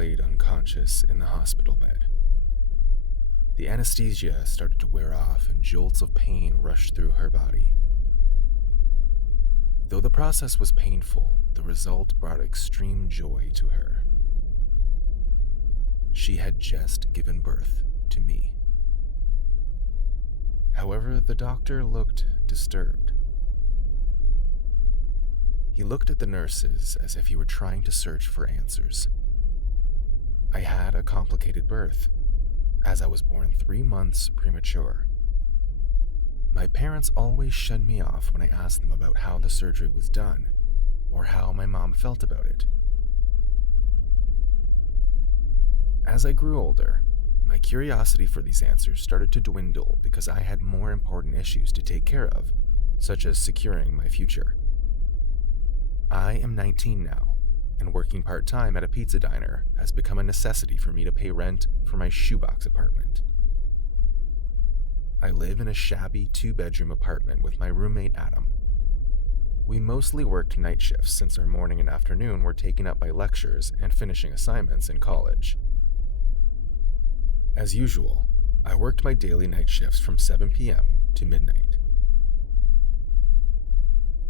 laid unconscious in the hospital bed. The anesthesia started to wear off and jolts of pain rushed through her body. Though the process was painful, the result brought extreme joy to her. She had just given birth to me. However, the doctor looked disturbed. He looked at the nurses as if he were trying to search for answers. I had a complicated birth, as I was born 3 months premature. My parents always shunned me off when I asked them about how the surgery was done, or how my mom felt about it. As I grew older, my curiosity for these answers started to dwindle because I had more important issues to take care of, such as securing my future. I am 19 now, and working part-time at a pizza diner has become a necessity for me to pay rent for my shoebox apartment. I live in a shabby 2-bedroom apartment with my roommate Adam. We mostly worked night shifts since our morning and afternoon were taken up by lectures and finishing assignments in college. As usual, I worked my daily night shifts from 7 p.m. to midnight.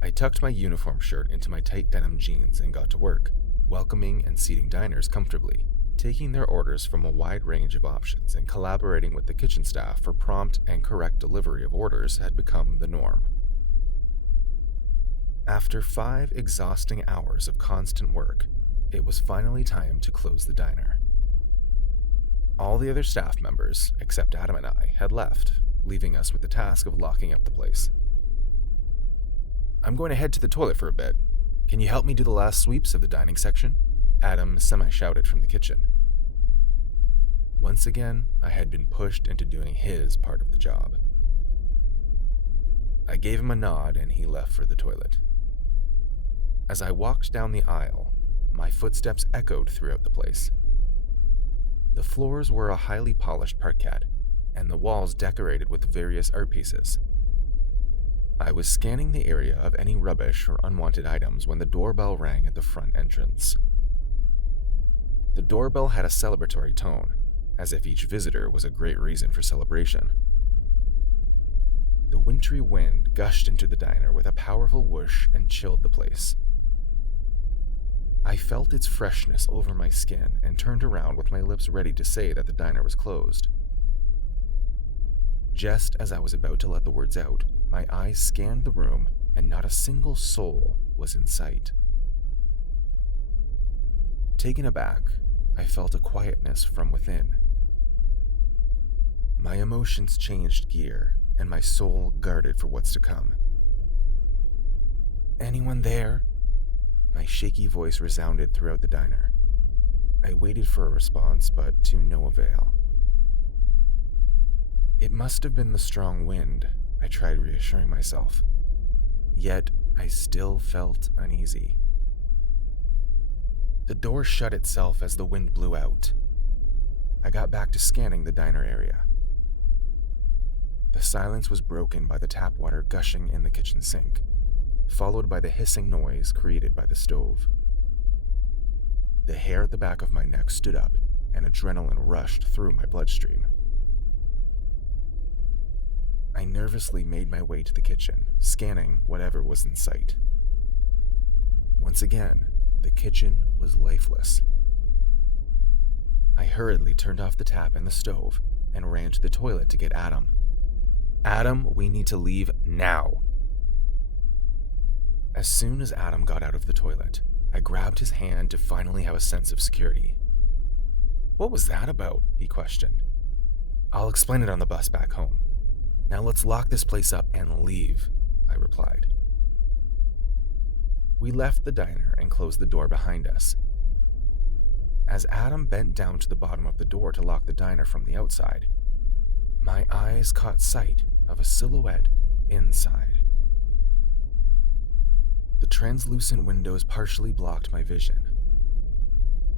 I tucked my uniform shirt into my tight denim jeans and got to work, welcoming and seating diners comfortably, taking their orders from a wide range of options and collaborating with the kitchen staff for prompt and correct delivery of orders had become the norm. After 5 exhausting hours of constant work, it was finally time to close the diner. All the other staff members, except Adam and I, had left, leaving us with the task of locking up the place. "I'm going to head to the toilet for a bit. Can you help me do the last sweeps of the dining section?" Adam semi-shouted from the kitchen. Once again, I had been pushed into doing his part of the job. I gave him a nod and he left for the toilet. As I walked down the aisle, my footsteps echoed throughout the place. The floors were a highly polished parquet, and the walls decorated with various art pieces. I was scanning the area of any rubbish or unwanted items when the doorbell rang at the front entrance. The doorbell had a celebratory tone, as if each visitor was a great reason for celebration. The wintry wind gushed into the diner with a powerful whoosh and chilled the place. I felt its freshness over my skin and turned around with my lips ready to say that the diner was closed. Just as I was about to let the words out, my eyes scanned the room and not a single soul was in sight. Taken aback, I felt a quietness from within. My emotions changed gear and my soul guarded for what's to come. "Anyone there?" My shaky voice resounded throughout the diner. I waited for a response, but to no avail. It must have been the strong wind, I tried reassuring myself. Yet, I still felt uneasy. The door shut itself as the wind blew out. I got back to scanning the diner area. The silence was broken by the tap water gushing in the kitchen sink, followed by the hissing noise created by the stove. The hair at the back of my neck stood up, and adrenaline rushed through my bloodstream. I nervously made my way to the kitchen, scanning whatever was in sight. Once again, the kitchen was lifeless. I hurriedly turned off the tap and the stove and ran to the toilet to get Adam. "Adam, we need to leave now." As soon as Adam got out of the toilet, I grabbed his hand to finally have a sense of security. "What was that about?" he questioned. "I'll explain it on the bus back home. Now let's lock this place up and leave," I replied. We left the diner and closed the door behind us. As Adam bent down to the bottom of the door to lock the diner from the outside, my eyes caught sight of a silhouette inside. The translucent windows partially blocked my vision.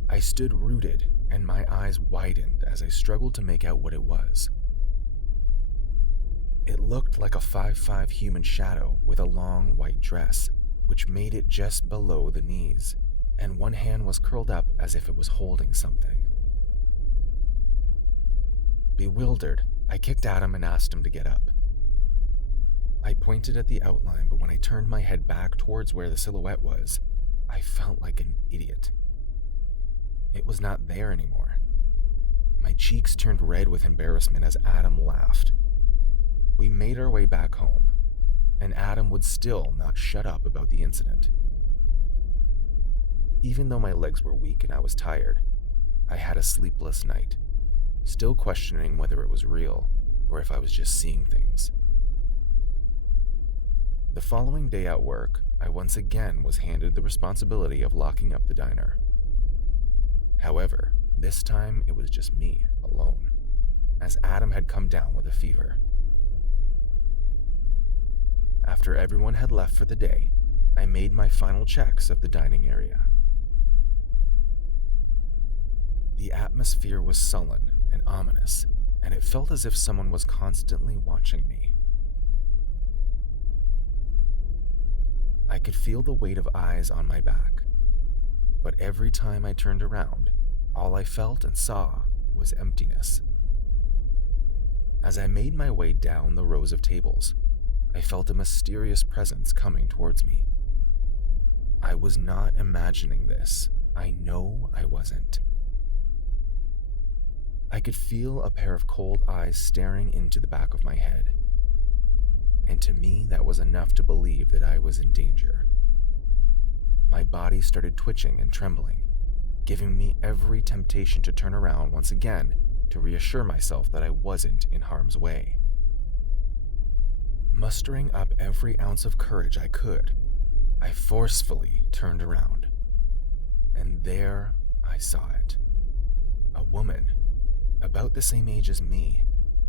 I stood rooted and my eyes widened as I struggled to make out what it was. It looked like a 5'5" human shadow with a long white dress, which made it just below the knees. and one hand was curled up as if it was holding something. Bewildered, I kicked at him and asked him to get up. I pointed at the outline, but when I turned my head back towards where the silhouette was, I felt like an idiot. It was not there anymore. My cheeks turned red with embarrassment as Adam laughed. We made our way back home, and Adam would still not shut up about the incident. Even though my legs were weak and I was tired, I had a sleepless night, still questioning whether it was real or if I was just seeing things. The following day at work, I once again was handed the responsibility of locking up the diner. However, this time it was just me, alone, as Adam had come down with a fever. After everyone had left for the day, I made my final checks of the dining area. The atmosphere was sullen and ominous, and it felt as if someone was constantly watching me. I could feel the weight of eyes on my back, but every time I turned around, all I felt and saw was emptiness. As I made my way down the rows of tables, I felt a mysterious presence coming towards me. I was not imagining this. I know I wasn't. I could feel a pair of cold eyes staring into the back of my head, and to me that was enough to believe that I was in danger. My body started twitching and trembling, giving me every temptation to turn around once again to reassure myself that I wasn't in harm's way. Mustering up every ounce of courage I could, I forcefully turned around, and there I saw it. A woman, about the same age as me,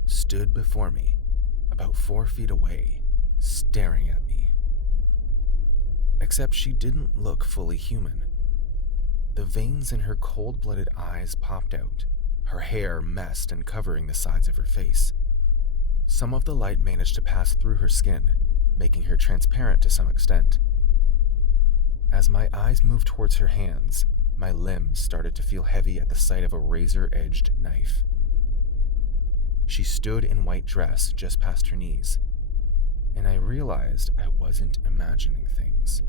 stood before me, about 4 feet away, staring at me. Except she didn't look fully human. The veins in her cold-blooded eyes popped out, her hair messed and covering the sides of her face. Some of the light managed to pass through her skin, making her transparent to some extent. As my eyes moved towards her hands, my limbs started to feel heavy at the sight of a razor-edged knife. She stood in white dress just past her knees, and I realized I wasn't imagining things.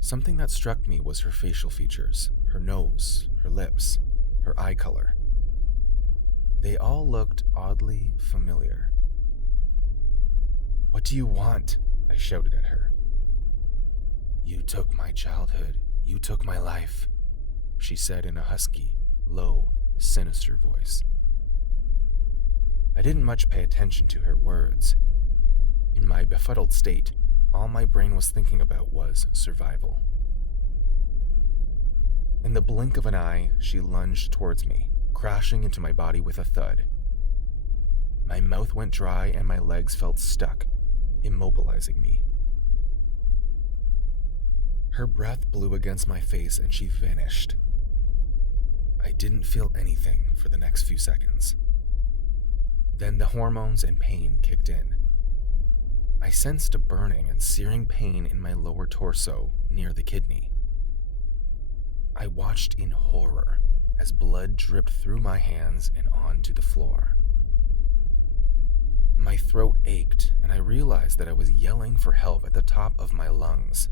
Something that struck me was her facial features, her nose, her lips, her eye color. They all looked oddly familiar. "What do you want?" I shouted at her. "You took my childhood. You took my life," she said in a husky, low, sinister voice. I didn't much pay attention to her words. In my befuddled state, all my brain was thinking about was survival. In the blink of an eye, she lunged towards me, crashing into my body with a thud. My mouth went dry and my legs felt stuck, immobilizing me. Her breath blew against my face and she vanished. I didn't feel anything for the next few seconds. Then the hormones and pain kicked in. I sensed a burning and searing pain in my lower torso near the kidney. I watched in horror as blood dripped through my hands and onto the floor. My throat ached and I realized that I was yelling for help at the top of my lungs.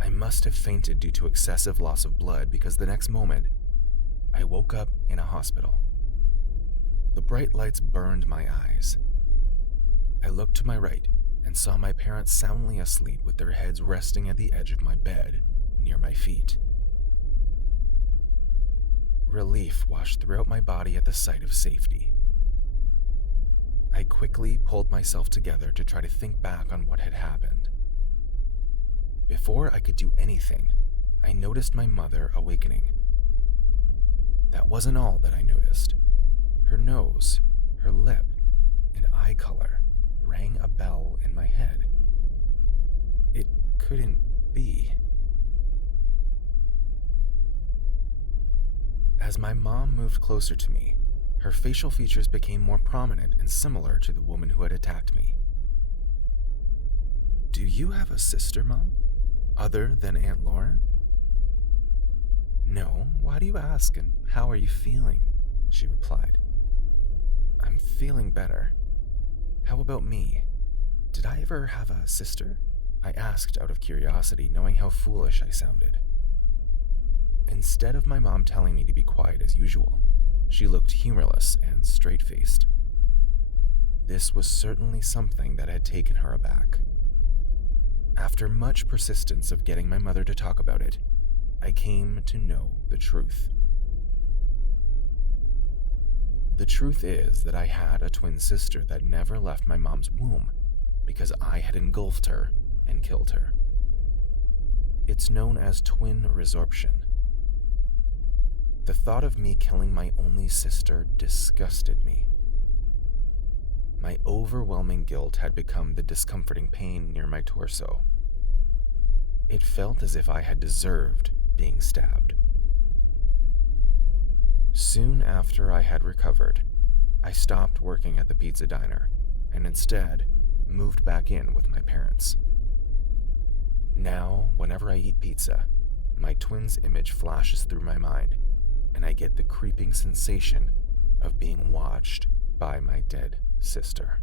I must have fainted due to excessive loss of blood because the next moment, I woke up in a hospital. The bright lights burned my eyes. I looked to my right and saw my parents soundly asleep with their heads resting at the edge of my bed near my feet. Relief washed throughout my body at the sight of safety. I quickly pulled myself together to try to think back on what had happened. Before I could do anything, I noticed my mother awakening. That wasn't all that I noticed. Her nose, her lip, and eye color rang a bell in my head. It couldn't be. As my mom moved closer to me, her facial features became more prominent and similar to the woman who had attacked me. Do you have a sister, Mom? Other than Aunt Laura? No, why do you ask, and how are you feeling? She replied. I'm feeling better. How about me? Did I ever have a sister? I asked out of curiosity, knowing how foolish I sounded. Instead of my mom telling me to be quiet as usual, she looked humorless and straight-faced. This was certainly something that had taken her aback. After much persistence of getting my mother to talk about it, I came to know the truth. The truth is that I had a twin sister that never left my mom's womb because I had engulfed her and killed her. It's known as twin resorption. The thought of me killing my only sister disgusted me. My overwhelming guilt had become the discomforting pain near my torso. It felt as if I had deserved being stabbed. Soon after I had recovered, I stopped working at the pizza diner and instead moved back in with my parents. Now, whenever I eat pizza, my twin's image flashes through my mind, and I get the creeping sensation of being watched by my dead sister.